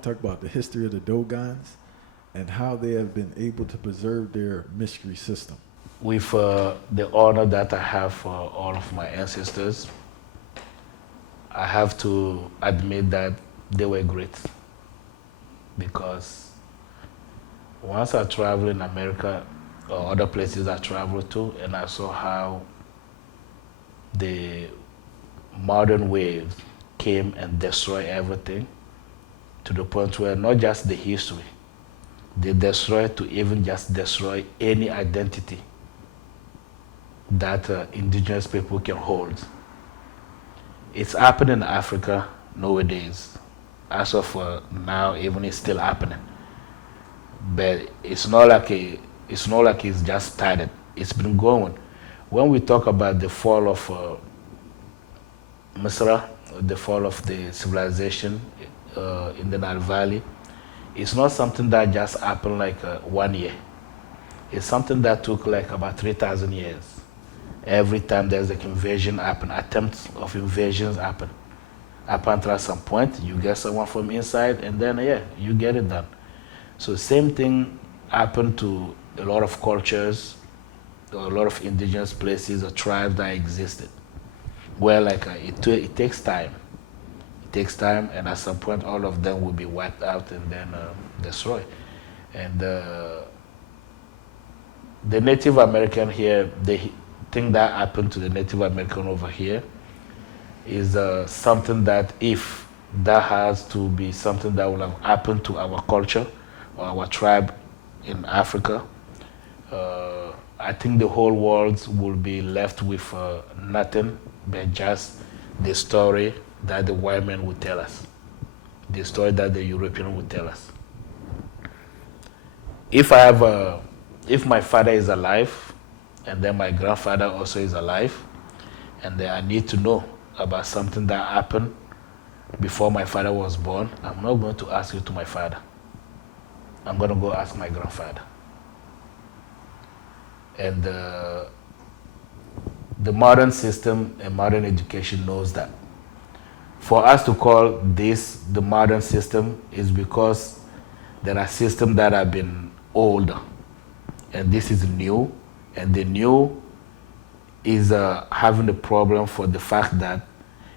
want to talk about the history of the Dogons and how they have been able to preserve their mystery system. With the honor that I have for all of my ancestors, I have to admit that they were great because once I traveled in America or other places I traveled to, and I saw how the modern waves came and destroyed everything to the point where not just the history, they destroyed to even just destroy any identity that indigenous people can hold. It's happening in Africa nowadays. As of now, even it's still happening. But it's not like it's just started. It's been going. When we talk about the fall of Misra, the fall of the civilization in the Nile Valley, it's not something that just happened like 1 year. It's something that took like about 3,000 years. Every time there's an invasion happen, attempts of invasions happen. Up until at some point, you get someone from inside, and then yeah, you get it done. So same thing happened to a lot of cultures, a lot of indigenous places or tribes that existed. Where like it takes time. It takes time, and at some point, all of them will be wiped out and then destroyed. And the Native American here, they thing that happened to the Native American over here is something that if that has to be something that will have happened to our culture or our tribe in Africa, I think the whole world will be left with nothing but just the story that the white man would tell us, the story that the European would tell us. If my father is alive, and then my grandfather also is alive, and then I need to know about something that happened before my father was born, I'm not going to ask you to my father. I'm going to go ask my grandfather. And the modern system and modern education knows that. For us to call this the modern system is because there are systems that have been older, and this is new. And the new is having a problem for the fact that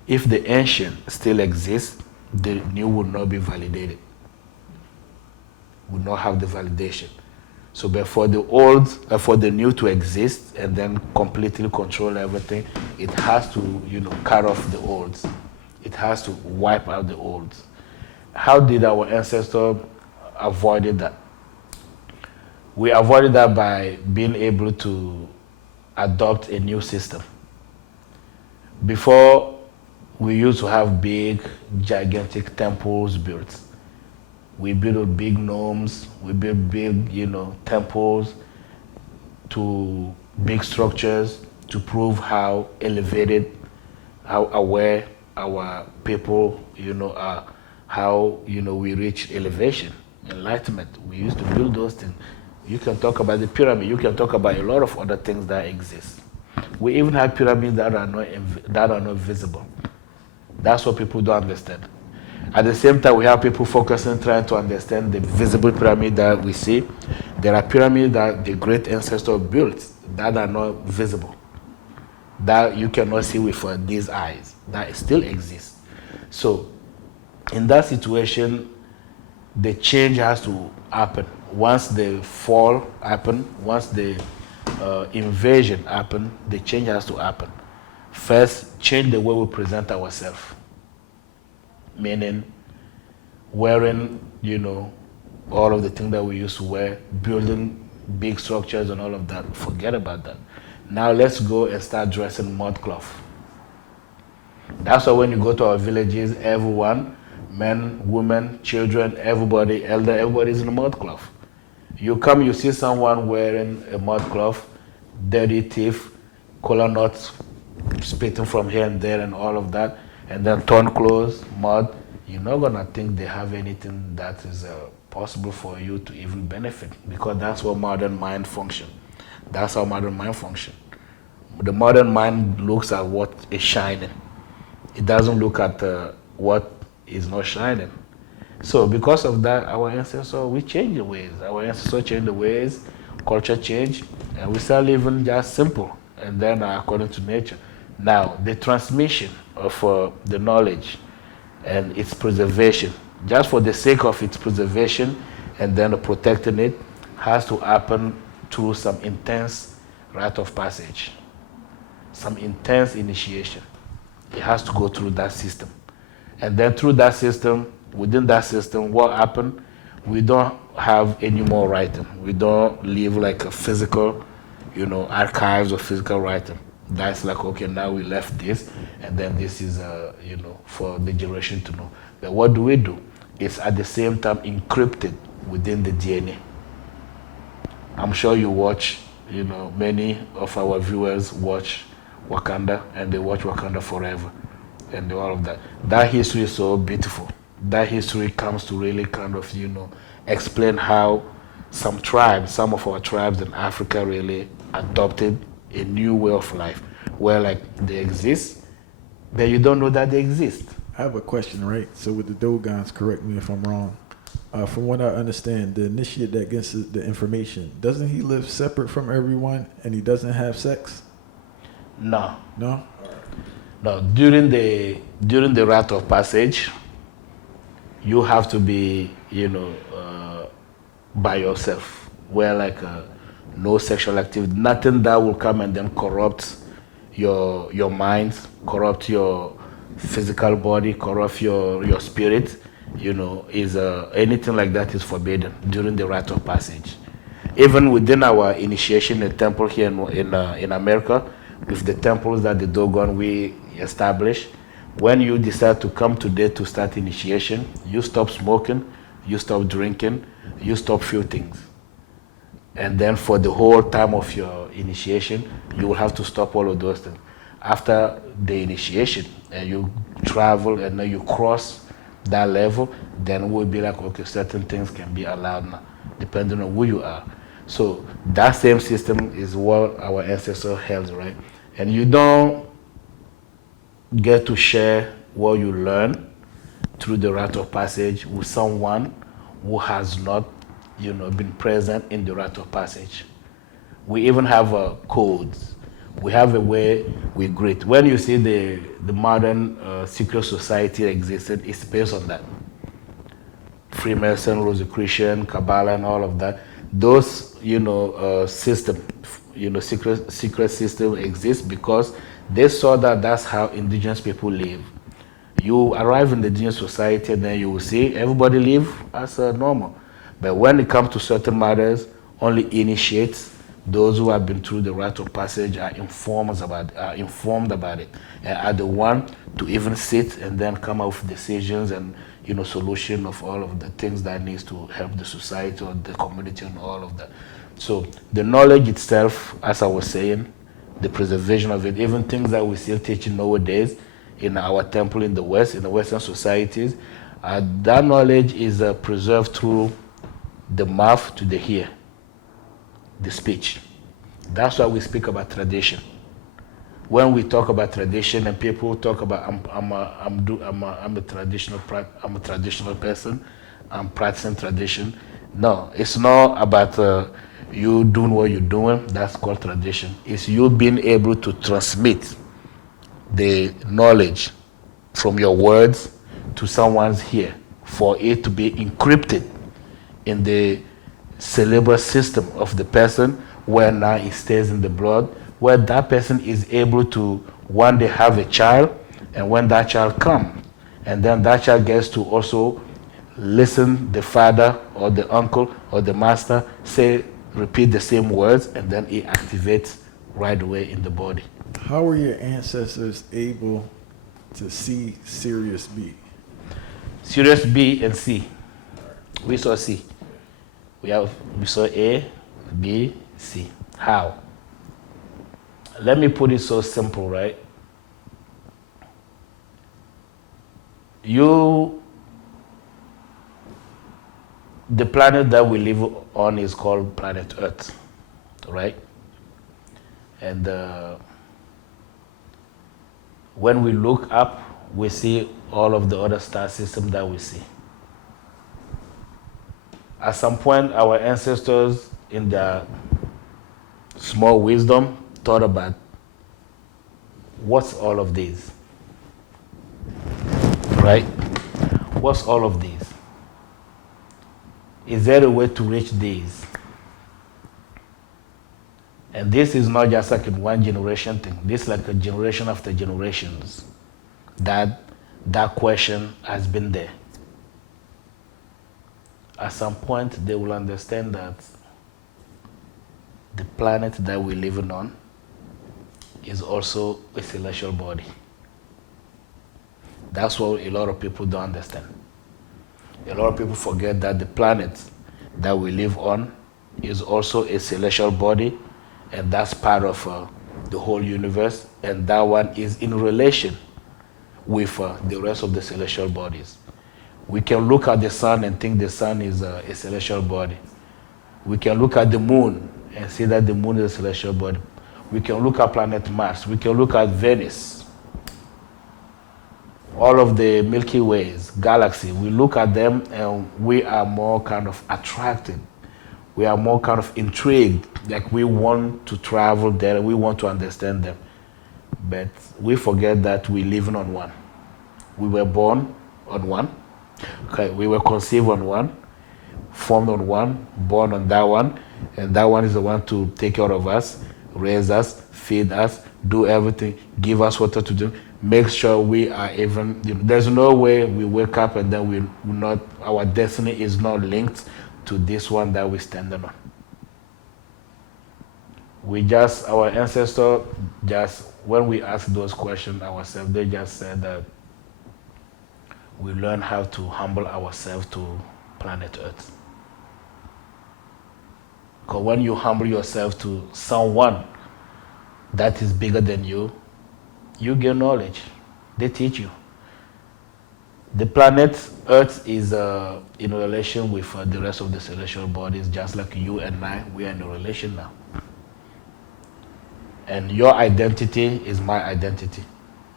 if the ancient still exists, the new will not be validated, will not have the validation. So but for the old, for the new to exist and then completely control everything, it has to, cut off the old. It has to wipe out the old. How did our ancestors avoid that? We avoided that by being able to adopt a new system. Before, we used to have big, gigantic temples built. We built big gnomes, we built big, temples, to big structures to prove how elevated, how aware our people, are, how, we reach elevation, enlightenment. We used to build those things. You can talk about the pyramid. You can talk about a lot of other things that exist. We even have pyramids that are not visible. That's what people don't understand. At the same time, we have people focusing, trying to understand the visible pyramid that we see. There are pyramids that the great ancestors built that are not visible, that you cannot see with these eyes, that still exist. So, in that situation, the change has to happen. Once the fall happen, once the invasion happen, the change has to happen. First, change the way we present ourselves. Meaning, wearing, all of the things that we used to wear, building big structures and all of that. Forget about that. Now let's go and start dressing mud cloth. That's why when you go to our villages, everyone, men, women, children, everybody, elder, everybody's in a mud cloth. You come, you see someone wearing a mud cloth, dirty teeth, collar knots, spitting from here and there and all of that, and then torn clothes, mud. You're not gonna think they have anything that is possible for you to even benefit, because that's what modern mind function. That's how modern mind function. The modern mind looks at what is shining. It doesn't look at what is not shining. So because of that, our ancestors, we change the ways. Our ancestors change the ways, culture change, and we start living just simple, and then according to nature. Now, the transmission of the knowledge and its preservation, just for the sake of its preservation and then protecting it, has to happen through some intense rite of passage, some intense initiation. It has to go through that system. And then through that system, within that system, what happened? We don't have any more writing. We don't live like a physical, archives of physical writing. That's like, okay, now we left this, and then this is, for the generation to know. But what do? It's at the same time encrypted within the DNA. I'm sure you watch, many of our viewers watch Wakanda, and they watch Wakanda Forever, and all of that. That history is so beautiful. That history comes to really kind of, explain how some of our tribes in Africa really adopted a new way of life, where like they exist, but you don't know that they exist. I have a question, right? So with the Dogons, correct me if I'm wrong. From what I understand, the initiate that gets the information, doesn't he live separate from everyone and he doesn't have sex? No. No? No. During the rite of passage, you have to be, by yourself, where like no sexual activity, nothing that will come and then corrupt your mind, corrupt your physical body, corrupt your spirit, is anything like that is forbidden during the rite of passage. Even within our initiation in temple here in America, with the temples that the Dogon we establish, when you decide to come today to start initiation, you stop smoking, you stop drinking, you stop few things. And then for the whole time of your initiation, you will have to stop all of those things. After the initiation, and you travel and then you cross that level, then we'll be like, okay, certain things can be allowed now, depending on who you are. So that same system is what our ancestors held, right? And you don't get to share what you learn through the rite of passage with someone who has not, been present in the rite of passage. We even have codes. We have a way we greet. When you see the modern secret society existed, it's based on that. Freemason, Rosicrucian, Kabbalah, and all of that. Those, system, secret system exists because they saw that that's how indigenous people live. You arrive in the indigenous society and then you will see everybody live as normal. But when it comes to certain matters, only initiates, those who have been through the rite of passage are informed about it, and are the one to even sit and then come up with decisions and solution of all of the things that needs to help the society or the community and all of that. So the knowledge itself, as I was saying, the preservation of it, even things that we still teaching nowadays in our temple in the West, in the Western societies, that knowledge is preserved through the mouth to the ear, the speech. That's why we speak about tradition. When we talk about tradition and people talk about I'm a traditional person, I'm practicing tradition. No, it's not about you doing what you're doing. That's called tradition. It's you being able to transmit the knowledge from your words to someone's ear for it to be encrypted in the cerebral system of the person, where now it stays in the blood, where that person is able to one day have a child, and when that child comes, and then that child gets to also listen the father or the uncle or the master repeat the same words, and then it activates right away in the body. How were your ancestors able to see Sirius B? Sirius B and C. We saw C. We saw A, B, C. How? Let me put it so simple, right? The planet that we live on is called planet Earth, right? And when we look up, we see all of the other star systems that we see. At some point, our ancestors, in their small wisdom, thought about what's all of these, right? What's all of these? Is there a way to reach these? And this is not just like a one generation thing. This is like a generation after generations that question has been there. At some point, they will understand that the planet that we're living on is also a celestial body. That's what a lot of people don't understand. A lot of people forget that the planet that we live on is also a celestial body, and that's part of the whole universe, and that one is in relation with the rest of the celestial bodies. We can look at the sun and think the sun is a celestial body. We can look at the moon and see that the moon is a celestial body. We can look at planet Mars. We can look at Venus. All of the Milky Ways, galaxy, we look at them and we are more kind of attracted. We are more kind of intrigued, like we want to travel there, we want to understand them. But we forget that we're living on one. We were born on one. Okay, we were conceived on one, formed on one, born on that one, and that one is the one to take care of us, raise us, feed us, do everything, give us water to drink, make sure we are even, there's no way we wake up and then we not, our destiny is not linked to this one that we're standing on. Our ancestors just, when we ask those questions ourselves, they just said that we learn how to humble ourselves to planet Earth. Because when you humble yourself to someone that is bigger than you, you gain knowledge. They teach you. The planet Earth is in relation with the rest of the celestial bodies, just like you and I, we are in a relation now. And your identity is my identity.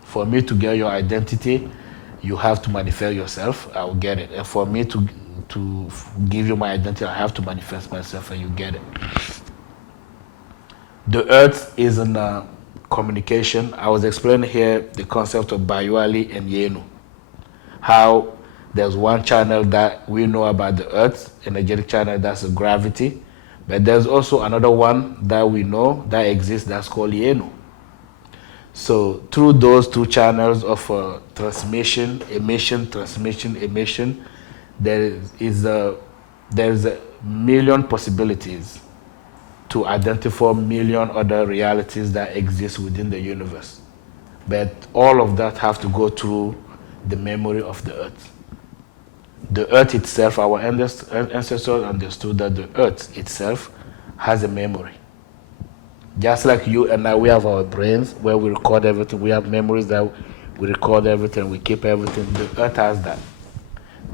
For me to get your identity, you have to manifest yourself, I will get it. And for me to give you my identity, I have to manifest myself and you get it. The Earth is in communication. I was explaining here the concept of Bayuali and Yenu. How there's one channel that we know about the Earth, energetic channel, that's the gravity. But there's also another one that we know that exists, that's called Yenu. So through those two channels of transmission, emission, there's a million possibilities to identify million other realities that exist within the universe. But all of that have to go through the memory of the Earth. The Earth itself, our ancestors understood that the Earth itself has a memory. Just like you and I, we have our brains where we record everything. We have memories that we record everything, we keep everything. The Earth has that.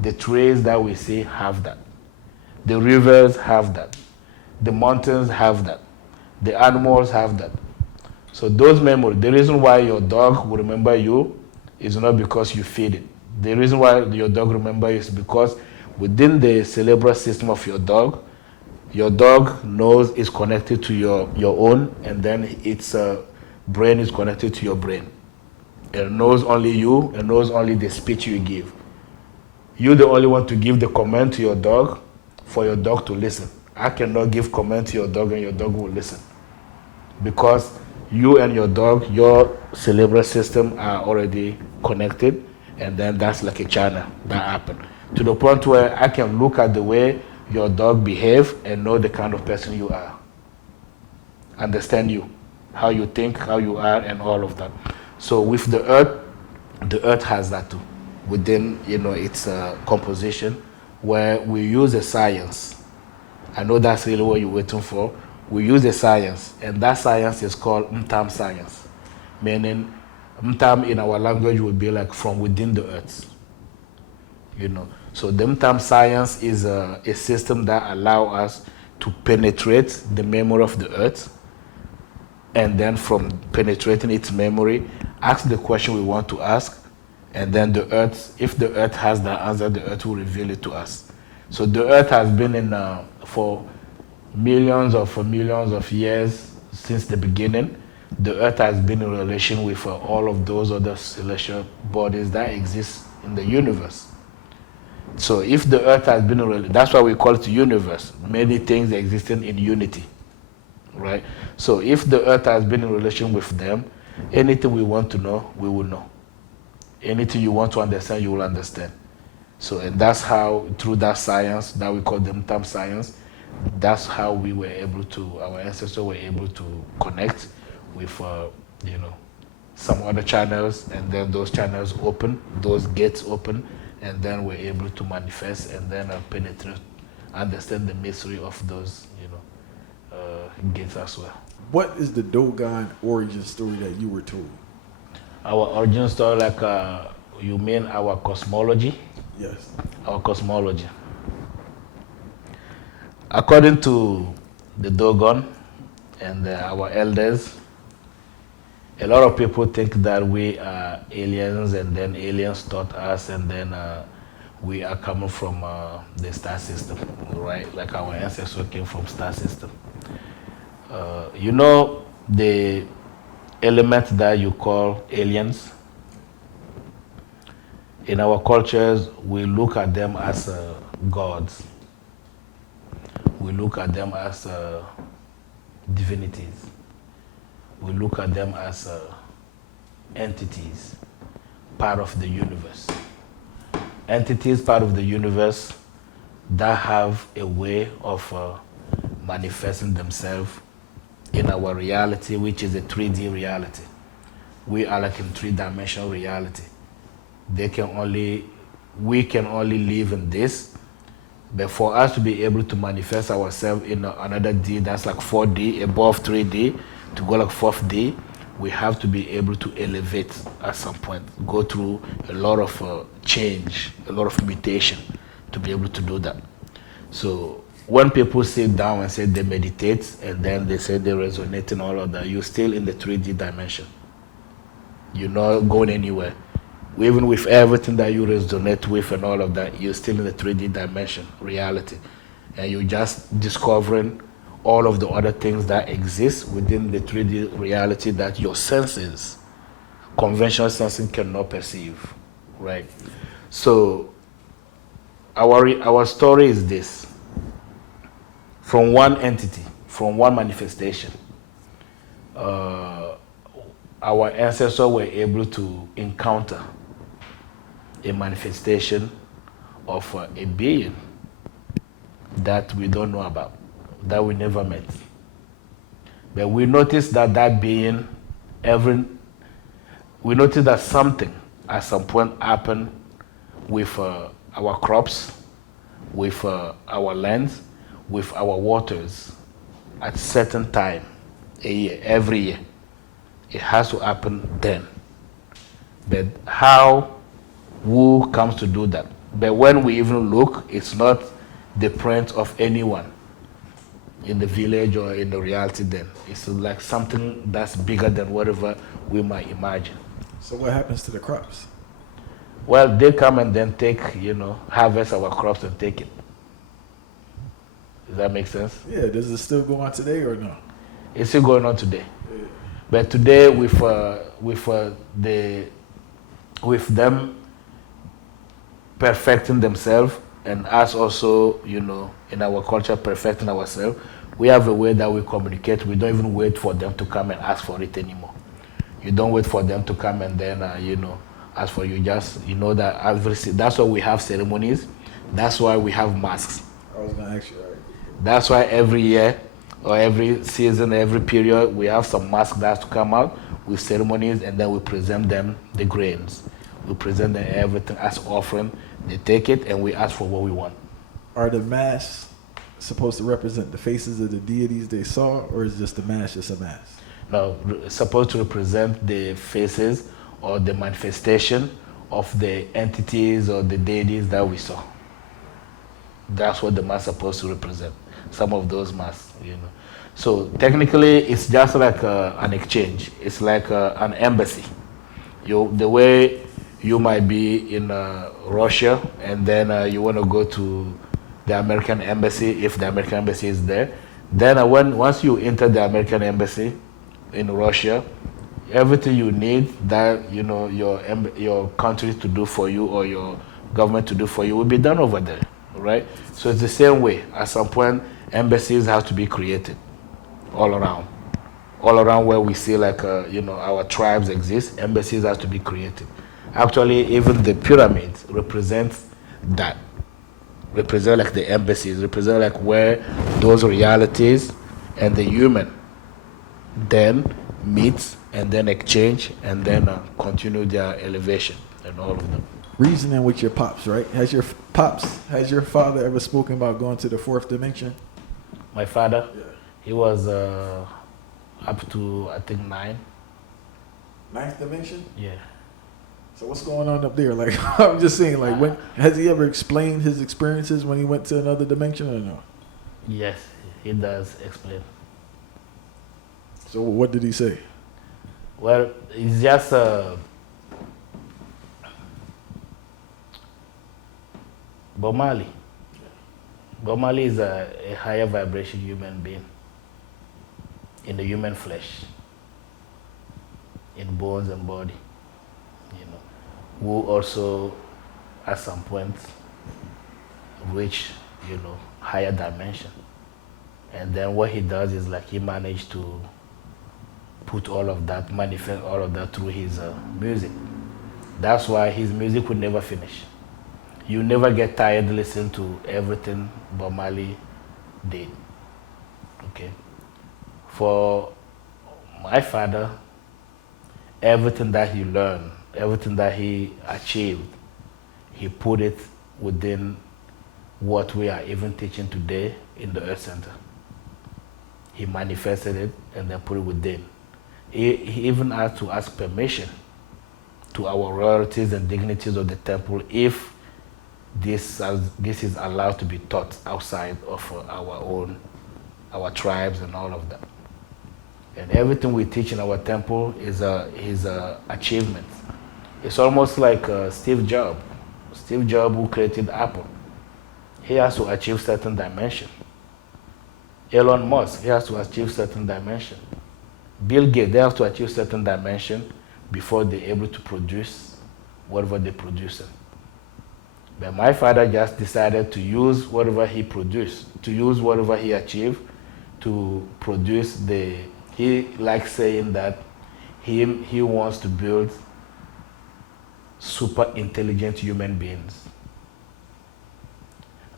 The trees that we see have that. The rivers have that. The mountains have that. The animals have that. So those memories, the reason why your dog will remember you is not because you feed it. The reason why your dog remembers you is because within the cerebral system of your dog knows it's connected to your own, and then its brain is connected to your brain. It knows only you, and knows only the speech you give. You're the only one to give the command to your dog for your dog to listen. I cannot give command to your dog and your dog will listen. Because you and your dog, your cerebral system are already connected, and then that's like a channel that happened. To the point where I can look at the way your dog behave and know the kind of person you are. Understand you, how you think, how you are, and all of that. So with the Earth has that too. Within its composition, where we use a science. I know that's really what you're waiting for. We use a science, and that science is called Mtam science. Meaning, Mtam in our language would be like from within the Earth. So the Mtam science is a system that allows us to penetrate the memory of the Earth, and then from penetrating its memory, ask the question we want to ask, and then the Earth, if the Earth has the answer, the Earth will reveal it to us. So the earth has been in for millions of years since the beginning. The earth has been in relation with all of those other celestial bodies that exist in the universe. So if the earth has been in that's why we call it universe. Many things existing in unity, right? So if the earth has been in relation with them, anything we want to know, we will know. Anything you want to understand, you will understand. So, and that's how, through that science that we call them term science, that's how we were able to, our ancestors were able to connect with, some other channels, and then those channels open, those gates open, and then we're able to manifest and then penetrate, understand the mystery of those, gates as well. What is the Dogon origin story that you were told? Our origin story, like you mean our cosmology? Yes. Our cosmology. According to the Dogon and our elders, a lot of people think that we are aliens, and then aliens taught us, and then we are coming from the star system, right? Like our ancestors came from star system. The element that you call aliens, in our cultures, we look at them as gods. We look at them as divinities. We look at them as entities, part of the universe. Entities, part of the universe, that have a way of manifesting themselves in our reality, which is a 3D reality. We are like in three-dimensional reality. We can only live in this, but for us to be able to manifest ourselves in another D, that's like 4D, above 3D, to go like 4D, we have to be able to elevate at some point, go through a lot of change, a lot of mutation to be able to do that. So when people sit down and say they meditate, and then they say they resonate and all of that, you're still in the 3D dimension. You're not going anywhere. Even with everything that you resonate with and all of that, you're still in the 3D dimension, reality. And you're just discovering all of the other things that exist within the 3D reality that your senses, conventional sensing, cannot perceive, right? So our story is this. From one entity, from one manifestation, our ancestors were able to encounter a manifestation of a being that we don't know about, that we never met. But we noticed that that being, we noticed that something at some point happened with our crops, with our lands, with our waters at certain time, a year, every year. It has to happen then. But who comes to do that? But when we even look, it's not the print of anyone in the village or in the reality then. It's like something that's bigger than whatever we might imagine. So what happens to the crops? Well, they come and then take, harvest our crops and take it. Does that make sense? Yeah, does it still go on today or no? It's still going on today. Yeah. But today, with them perfecting themselves, and us also, in our culture perfecting ourselves, we have a way that we communicate. We don't even wait for them to come and ask for it anymore. You don't wait for them to come and then, ask for you. Just, that that's why we have ceremonies. That's why we have masks. I was going to ask you, right? That's why every year or every season, every period, we have some masks that has to come out with ceremonies, and then we present them the grains. We present them everything as offering. They take it, and we ask for what we want. Are the masks supposed to represent the faces of the deities they saw, or is just the mask just a mask? No, it's supposed to represent the faces or the manifestation of the entities or the deities that we saw. That's what the mask is supposed to represent. Some of those masks, So technically, it's just like an exchange. It's like an embassy. The way you might be in Russia, and then you want to go to the American embassy, if the American embassy is there. Then once you enter the American embassy in Russia, everything you need that your country to do for you or your government to do for you will be done over there, right? So it's the same way. At some point, embassies have to be created all around where we see like our tribes exist. Embassies have to be created. Actually, even the pyramids represent that. Represent like the embassies. Represent like where those realities and the human then meet and then exchange and then continue their elevation and all of them. Reasoning with your pops, right? Has your father ever spoken about going to the fourth dimension? My father, Yeah. he was up to I think 9. Ninth dimension? Yeah. So what's going on up there? Like I'm just saying, like when has he ever explained his experiences when he went to another dimension or no? Yes, he does explain. So what did he say? Well, it's just Bob Marley. Bob Marley is a higher vibration human being in the human flesh, in bones and body, who also at some point reach, higher dimension. And then what he does is like he managed to put all of that, manifest all of that through his music. That's why his music would never finish. You never get tired listening to everything Bob Marley did. Okay. For my father, everything that he learned, everything that he achieved, he put it within what we are even teaching today in the Earth Center. He manifested it and then put it within. He even had to ask permission to our royalties and dignities of the temple if this is allowed to be taught outside of our tribes and all of that. And everything we teach in our temple is his achievement. It's almost like Steve Jobs. Steve Jobs, who created Apple, he has to achieve certain dimension. Elon Musk, he has to achieve certain dimension. Bill Gates, they have to achieve certain dimension before they're able to produce whatever they produce. But my father just decided to use whatever he produced, to use whatever he achieved to produce he likes saying that he wants to build super intelligent human beings.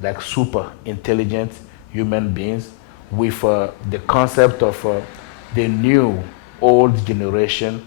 Like super intelligent human beings with the concept of the new old generation